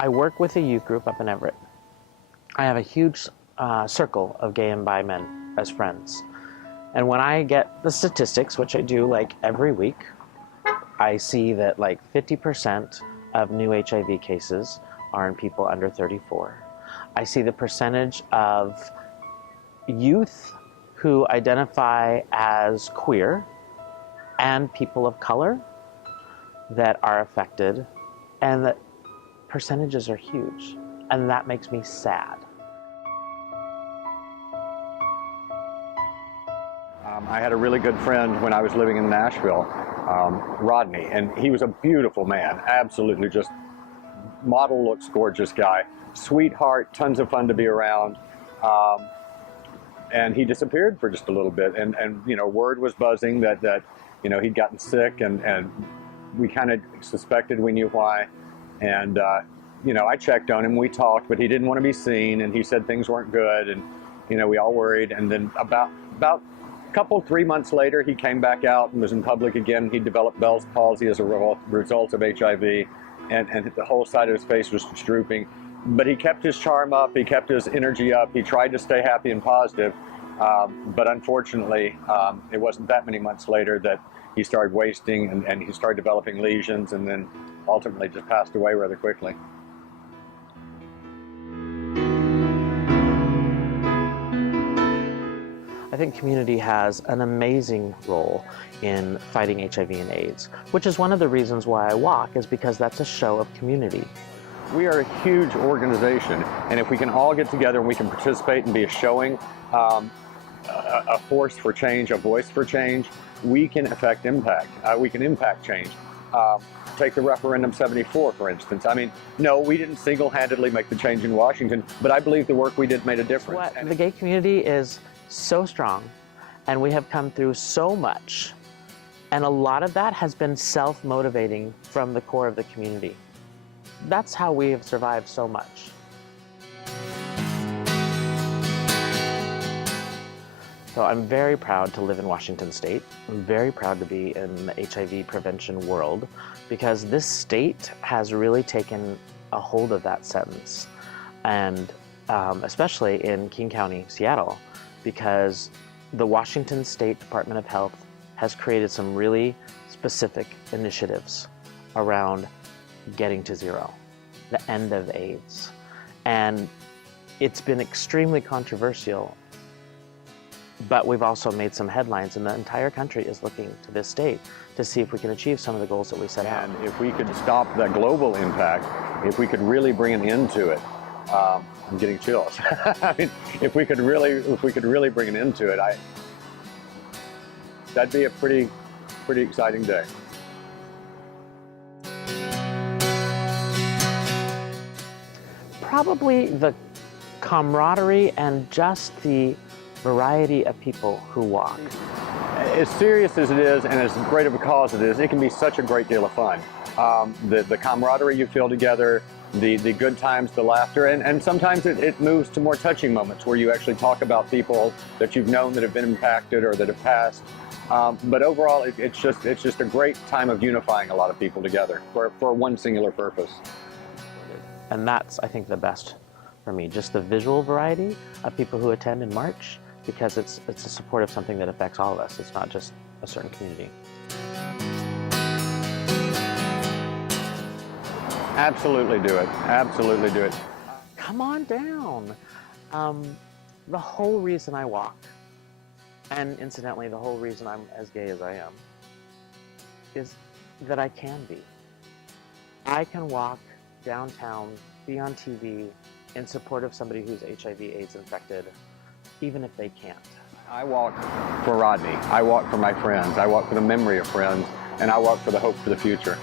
I work with a youth group up in Everett. I have a huge circle of gay and bi men as friends. And when I get the statistics, which I do like every week, I see that like 50% of new HIV cases are in people under 34. I see the percentage of youth who identify as queer and people of color that are affected, and the percentages are huge, and that makes me sad. I had a really good friend when I was living in Nashville, Rodney, and he was a beautiful man, absolutely just model looks gorgeous guy, sweetheart, tons of fun to be around. And he disappeared for just a little bit, and you know, word was buzzing that you know, he'd gotten sick, and we kind of suspected we knew why. And you know, I checked on him, we talked, but he didn't want to be seen, and he said things weren't good, and you know, we all worried. And then about a couple, 3 months later, he came back out and was in public again. He developed Bell's palsy as a result of HIV, and the whole side of his face was drooping. But he kept his charm up, he kept his energy up, he tried to stay happy and positive, but unfortunately, it wasn't that many months later that he started wasting, and he started developing lesions, and then ultimately just passed away rather quickly. I think community has an amazing role in fighting HIV and AIDS, which is one of the reasons why I walk, is because that's a show of community. We are a huge organization, and if we can all get together and we can participate and be a showing, a force for change, a voice for change, we can affect impact. We can impact change. Take the referendum 74, for instance. I mean, no, we didn't single-handedly make the change in Washington, but I believe the work we did made a difference. The gay community is so strong, and we have come through so much, and a lot of that has been self-motivating from the core of the community. That's how we have survived so much. So I'm very proud to live in Washington State. I'm very proud to be in the HIV prevention world, because this state has really taken a hold of that sentence, and especially in King County, Seattle, because the Washington State Department of Health has created some really specific initiatives around getting to zero, the end of AIDS. And it's been extremely controversial, but we've also made some headlines, and the entire country is looking to this state to see if we can achieve some of the goals that we set out. And if we could stop the global impact, if we could really bring an end to it, I'm getting chills. I mean, if we could really bring an end to it, that'd be a pretty exciting day. Probably the camaraderie and just the variety of people who walk. As serious as it is, and as great of a cause it is, it can be such a great deal of fun. The camaraderie you feel together, the good times, the laughter, and sometimes it moves to more touching moments where you actually talk about people that you've known that have been impacted or that have passed. But overall, it's just a great time of unifying a lot of people together for one singular purpose. And that's, I think, the best for me, just the visual variety of people who attend in March, because it's a support of something that affects all of us. It's not just a certain community. Absolutely do it. Absolutely do it. Come on down. The whole reason I walk, and incidentally, the whole reason I'm as gay as I am, is that I can be. I can walk downtown, be on TV in support of somebody who's HIV/AIDS infected, even if they can't. I walk for Rodney. I walk for my friends. I walk for the memory of friends, and I walk for the hope for the future.